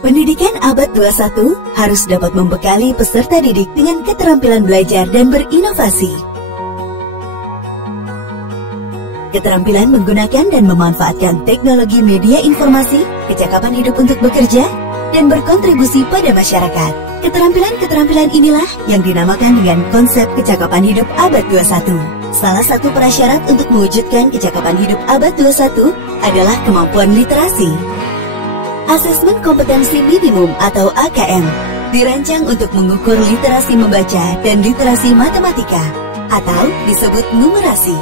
Pendidikan abad 21 harus dapat membekali peserta didik dengan keterampilan belajar dan berinovasi. Keterampilan menggunakan dan memanfaatkan teknologi media informasi, kecakapan hidup untuk bekerja, dan berkontribusi pada masyarakat. Keterampilan-keterampilan inilah yang dinamakan dengan konsep kecakapan hidup abad 21. Salah satu prasyarat untuk mewujudkan kecakapan hidup abad 21 adalah kemampuan literasi. Asesmen kompetensi minimum atau AKM dirancang untuk mengukur literasi membaca dan literasi matematika atau disebut numerasi.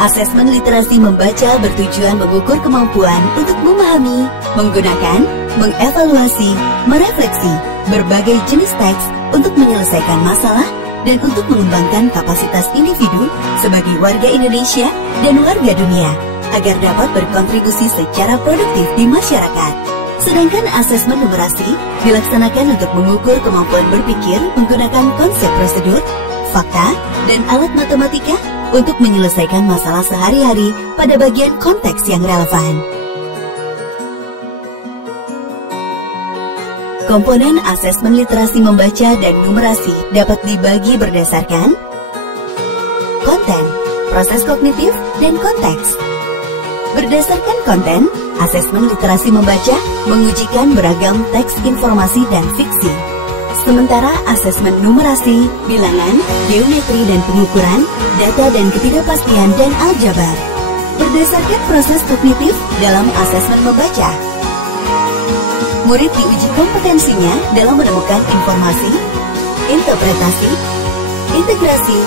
Asesmen literasi membaca bertujuan mengukur kemampuan untuk memahami, menggunakan, mengevaluasi, merefleksi berbagai jenis teks untuk menyelesaikan masalah dan untuk mengembangkan kapasitas individu sebagai warga Indonesia dan warga dunia agar dapat berkontribusi secara produktif di masyarakat. Sedangkan asesmen numerasi dilaksanakan untuk mengukur kemampuan berpikir menggunakan konsep prosedur, fakta, dan alat matematika untuk menyelesaikan masalah sehari-hari pada bagian konteks yang relevan. Komponen asesmen literasi membaca dan numerasi dapat dibagi berdasarkan konten, proses kognitif, dan konteks. Berdasarkan konten, asesmen literasi membaca mengujikan beragam teks informasi dan fiksi. Sementara asesmen numerasi, bilangan, geometri dan pengukuran, data dan ketidakpastian dan aljabar. Berdasarkan proses kognitif dalam asesmen membaca, murid diuji kompetensinya dalam menemukan informasi, interpretasi, integrasi,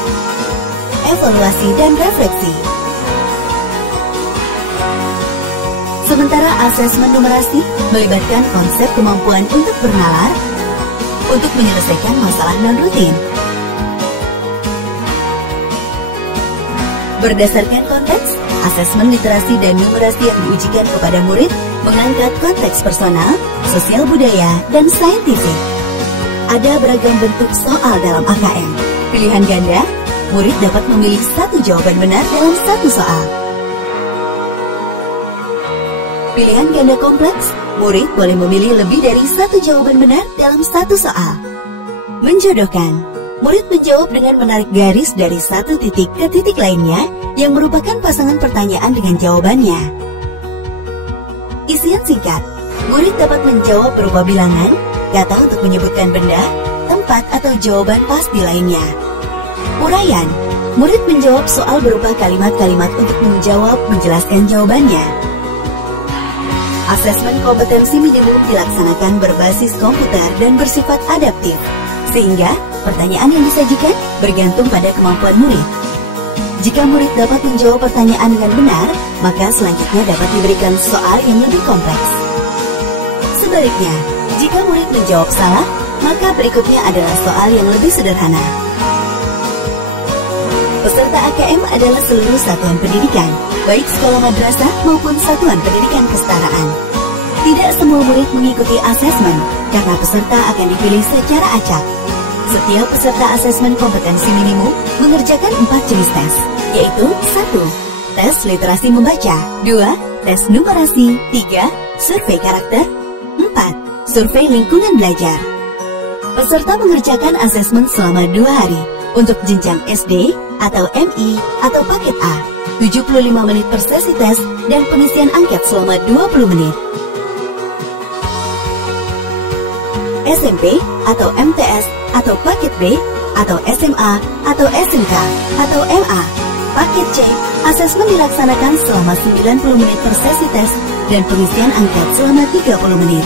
evaluasi, dan refleksi. Sementara asesmen numerasi melibatkan konsep kemampuan untuk bernalar, untuk menyelesaikan masalah non-rutin. Berdasarkan konteks, asesmen literasi dan numerasi yang diujikan kepada murid mengangkat konteks personal, sosial budaya, dan saintifik. Ada beragam bentuk soal dalam AKM. Pilihan ganda, murid dapat memilih satu jawaban benar dalam satu soal. Pilihan ganda kompleks, murid boleh memilih lebih dari satu jawaban benar dalam satu soal. Menjodohkan, murid menjawab dengan menarik garis dari satu titik ke titik lainnya yang merupakan pasangan pertanyaan dengan jawabannya. Isian singkat, murid dapat menjawab berupa bilangan, kata untuk menyebutkan benda, tempat atau jawaban pasti lainnya. Uraian, murid menjawab soal berupa kalimat-kalimat untuk menjelaskan jawabannya. Asesmen kompetensi minimum dilaksanakan berbasis komputer dan bersifat adaptif, sehingga pertanyaan yang disajikan bergantung pada kemampuan murid. Jika murid dapat menjawab pertanyaan dengan benar, maka selanjutnya dapat diberikan soal yang lebih kompleks. Sebaliknya, jika murid menjawab salah, maka berikutnya adalah soal yang lebih sederhana. Peserta AKM adalah seluruh satuan pendidikan, baik sekolah madrasah maupun satuan pendidikan kesetaraan. Tidak semua murid mengikuti asesmen, karena peserta akan dipilih secara acak. Setiap peserta asesmen kompetensi minimum mengerjakan 4 jenis tes, yaitu 1. Tes literasi membaca, 2. Tes numerasi, 3. Survei karakter, 4. Survei lingkungan belajar. Peserta mengerjakan asesmen selama 2 hari, untuk jenjang SD atau MI atau paket A, 75 menit per sesi tes dan pengisian angket selama 20 menit. SMP atau MTS atau paket B atau SMA atau SMK atau MA, paket C, asesmen dilaksanakan selama 90 menit per sesi tes dan pengisian angket selama 30 menit.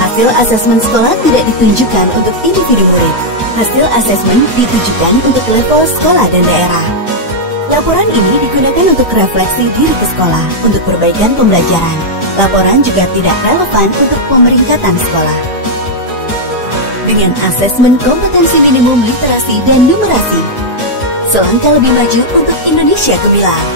Hasil asesmen sekolah tidak ditunjukkan untuk individu murid. Hasil asesmen ditujukan untuk level sekolah dan daerah. Laporan ini digunakan untuk refleksi diri ke sekolah untuk perbaikan pembelajaran. Laporan juga tidak relevan untuk pemeringkatan sekolah. Dengan asesmen kompetensi minimum literasi dan numerasi, selangkah lebih maju untuk Indonesia gemilang.